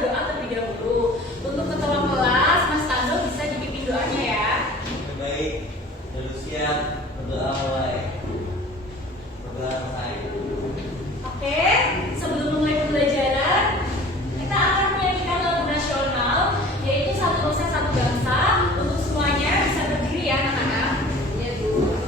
berdoa terlebih dahulu. Untuk ketua kelas, Mas Tando bisa dipimpin doanya ya. Baik, dulu siap berdoa mulai. Berdoa selesai. Oke, sebelum mulai pembelajaran, kita akan menyanyikan lagu nasional, yaitu Satu Nusa Satu Bangsa. Untuk semuanya bisa berdiri ya anak-anak. Ya Bu.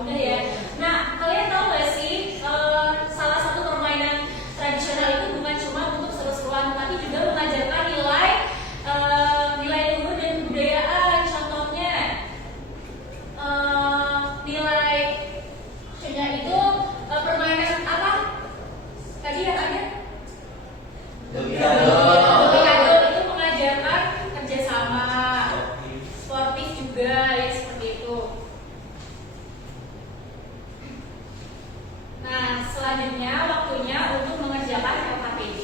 Udah ya. Nah, kalian tahu selanjutnya waktunya untuk mengerjakan LKPD.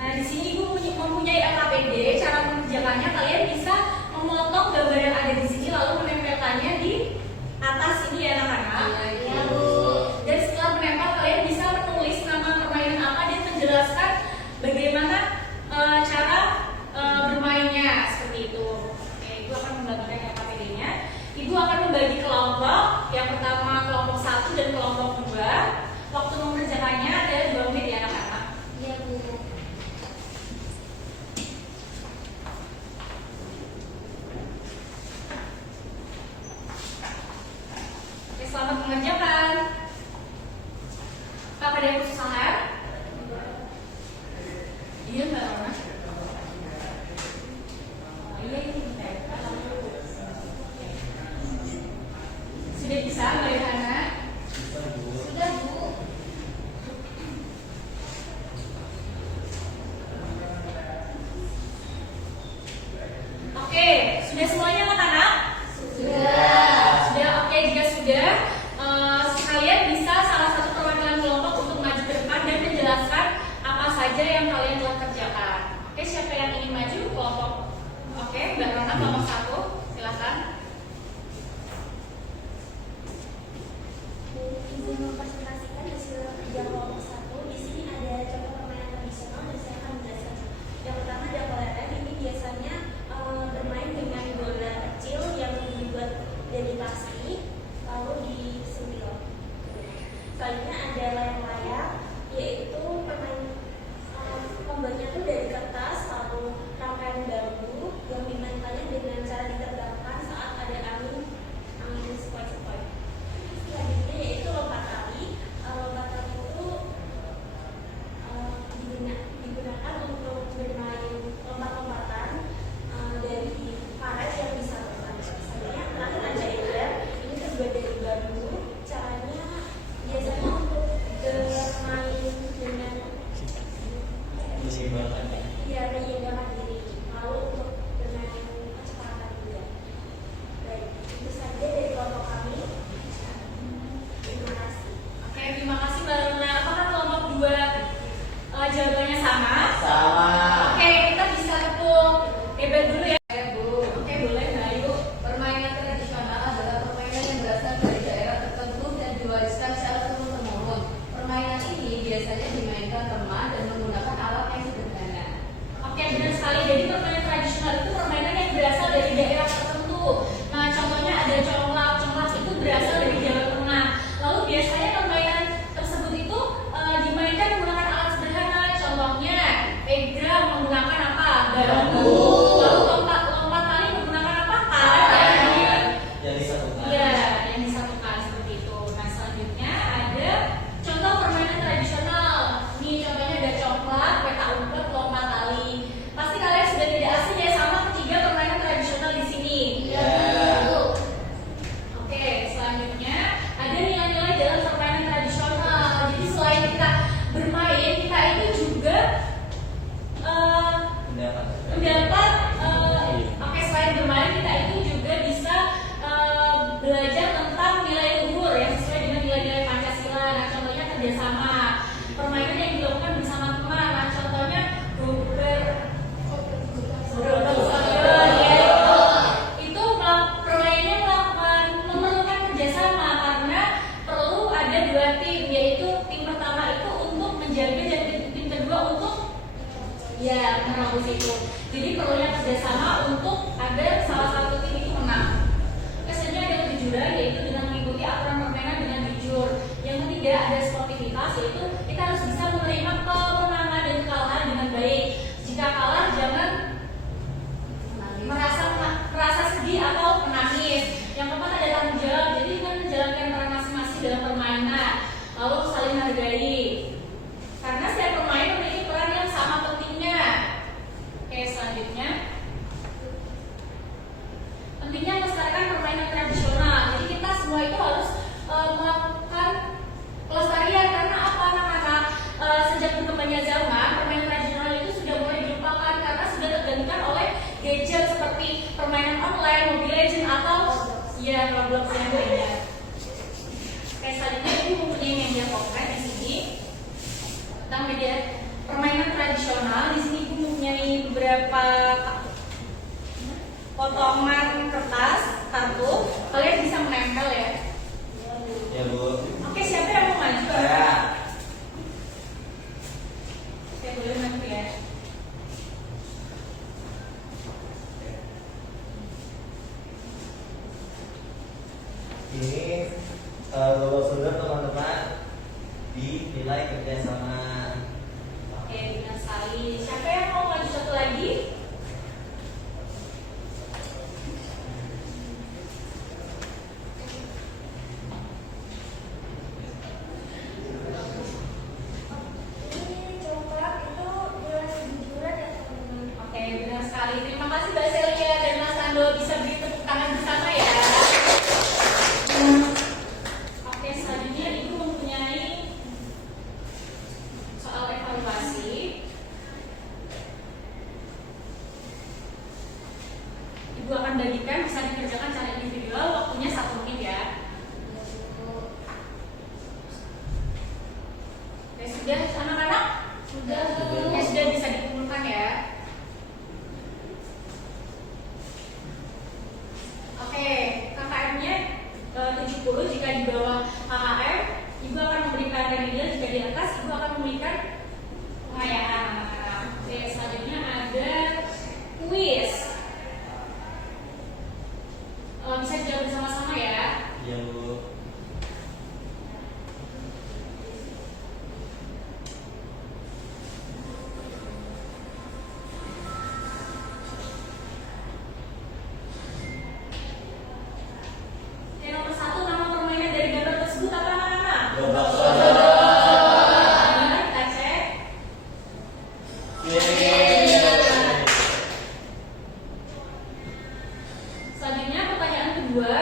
Nah, di sini Ibu mempunyai LKPD. Cara mengerjakannya kalian bisa memotong gambar yang ada di sini lalu menempelkannya di atas ini ya anak-anak. Iya, Bu. Dan setelah menempel kalian bisa menulis nama permainan apa dan menjelaskan bagaimana cara bermainnya seperti itu. Oke, Ibu akan membagikan LKPD-nya. Ibu akan membagi kelompok. Yang pertama kelompok 1 dan kelompok 2. Waktu mengerjakannya ada 2 menit ya anak-anak. Iya, Bu. Oke, selamat mengerjakan. Apa ada yang kesusahan? Iya Mbak Rona. Iya ini sudah bisa Mbak Yohana? Sudah, Bu. Oke, sudah semuanya anak-anak? Sudah. Sudah, oke. Jika sudah, kalian bisa salah satu perwakilan kelompok untuk maju ke depan dan menjelaskan apa saja yang kalian telah kerjakan. Oke, siapa yang ingin maju kelompok? Oke, Mbak Rona kelompok 1, silakan. Ibu mempresentasikan hasil kerja kelompok 1. Di sini ada contoh permainan tradisional dan saya akan menjelaskan. Yang pertama ada koleran. Ini biasanya bermain dengan bola kecil yang dibuat dari plastik lalu disentil. Selanjutnya ada layang-layang, yaitu pembuatnya itu dari kertas lalu rangkaian bambu yang dimainkannya dengan cara diterbangkan saat ada angin sepoi-sepoi. Selanjutnya yaitu lompat tali. Lompat tali itu digunakan untuk bermain lompat-lompatan dari karet yang disatukan. Selanjutnya terakhir ada ember. Ini terbuat dari bambu. Caranya biasanya untuk bermain dengan menyeimbangkan diri. Lalu untuk bermain kecepatan juga. Baik, itu saja dari kelompok kami. Terima kasih. Oke, terima kasih Mbak Rona. Apakah kelompok 2 jawabannya sama? Sama. Oke, kita bisa tepuk hebat dulu ya. Bu, Oke, boleh Mbak Ayu. permainan tradisional adalah permainan yang berasal dari daerah tertentu dan diwariskan secara turun-temurun. Permainan ini biasanya dimainkan lemah dan menggunakan alat yang sederhana. Oke, benar sekali. Jadi permainan tradisional itu permainan yang berasal dari daerah tertentu. Nah, contohnya ada congklak. Congklak itu berasal dari Jawa Tengah. Lalu biasanya permainan tersebut itu dimainkan menggunakan alat sederhana. Contohnya egrang menggunakan apa? Bambu. Lalu lompat tali menggunakan apa? Karet. Yang disatukan. Iya, yang disatukan seperti itu. Nah, selanjutnya ada contoh permainan tradisional. Nih, contohnya ada congklak, peta umpet, lompat tali. Pasti kalian sudah tidak asing ya sama ketiga permainan tradisional di sini. Iya. Oke, selanjutnya ada nilai-nilai dalam permainan tradisional. Jadi selain kita bermain, kita itu juga mendapat oke, selain bermain kita itu juga bisa belajar tentang nilai luhur yang sesuai dengan nilai-nilai Pancasila. Nah, contohnya kerjasama, permainan yang dilakukan bersama teman. Nah, contohnya itu permainannya memerlukan kerjasama karena perlu ada 2 tim, yaitu tim pertama itu untuk menjaga dan tim kedua untuk menembus itu. Jadi perlunya kerjasama untuk agar salah satu tim itu menang. Kesannya ada kejujuran, yaitu dengan mengikuti aturan permainan dengan jujur. Yang ketiga ada sportivitas, yaitu kita harus bisa menerima kemenangan dan kekalahan dengan baik. Jika kalah jangan merasa sedih atau menangis. Yang keempat ada tanggung jawab, jadi dengan menjalankan peran masing-masing dalam permainan. Lalu saling menghargai. Karena setiap pemain memiliki peran yang sama pentingnya. Oke, selanjutnya pentingnya melestarikan permainan tradisional. Jadi kita semua itu harus melakukan pelestarian. Karena apa anak-anak? Sejak berkembangnya zaman, permainan tradisional itu sudah mulai dilupakan karena sudah tergantikan oleh gadget seperti permainan online, mobile atau ya Roblox yang lainnya. Oke, selanjutnya ini mempunyai media konkret di sini tentang media permainan tradisional. Di sini ibu mempunyai beberapa potongan kertas kartu, kalian bisa menempel ya. Ya Bu. Oke, siapa yang mau maju? Saya. Saya boleh maju ya. Ini Bapak Sundar teman-teman dinilai kerjasama. Oke, benar sekali. Siapa yang mau maju satu lagi? Ini coklat itu gelas kejujuran ya teman-teman. Oke, benar sekali. Terima kasih Mbak Celia dan Mas Ando, bisa beri tepuk tangan bersama ya. Oke, selanjutnya Ibu mempunyai soal evaluasi. Ibu akan bagikan, bisa dikerjakan secara individual, waktunya 1 menit ya. Oke, sudah anak-anak? Sudah. Ya, sudah bisa dikumpulkan ya. Oke, KKM-nya 70 jika di bawah KKM, Ibu akan memberikan remedial, jika di atas Ibu akan memberikan pengayaan anak-anak. Oke, selanjutnya ada kuis. Bisa dijawab bersama-sama ya. Ya Bu. Oke, nomor 1, nama permainan dari gambar tersebut apa anak-anak? Bapak Sundar. Benar, kita cek. Yeay. Selanjutnya pertanyaan kedua,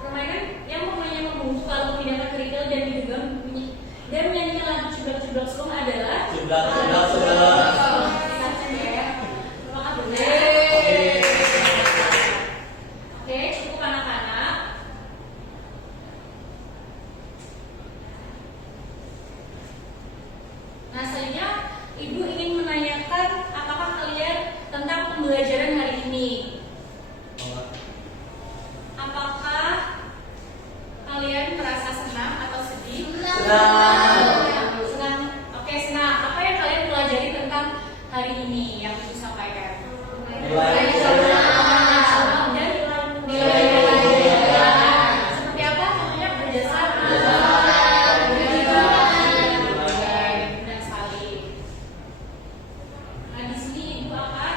permainan yang pemainnya membungkuk lalu memindahkan kerikil dan digenggam dan menyanyikan lagu Cublak-Cublak Sulung adalah Cublak-Cublak Sulung. Kita cek ya. Apakah benar? Yeay. Oke, cukup anak-anak. Nah, selanjutnya Ibu ingin menanyakan apakah kalian tentang pembelajaran hari ini? Apakah kalian merasa senang atau sedih? Senang. Senang. Oke, senang. Apa yang kalian pelajari tentang hari ini yang Ibu sampaikan? Nilai Senang dan nilai. Seperti apa? Contohnya kerjasama. Benar sekali. Nah, di sini Ibu akan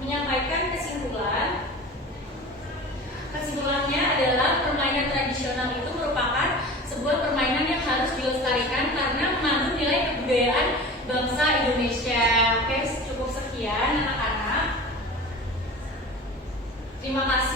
menyampaikan kesimpulan. Kesimpulannya adalah permainan tradisional itu merupakan sebuah permainan yang harus dilestarikan karena mengandung nilai kebudayaan bangsa Indonesia. Oke, cukup sekian anak-anak. Terima kasih.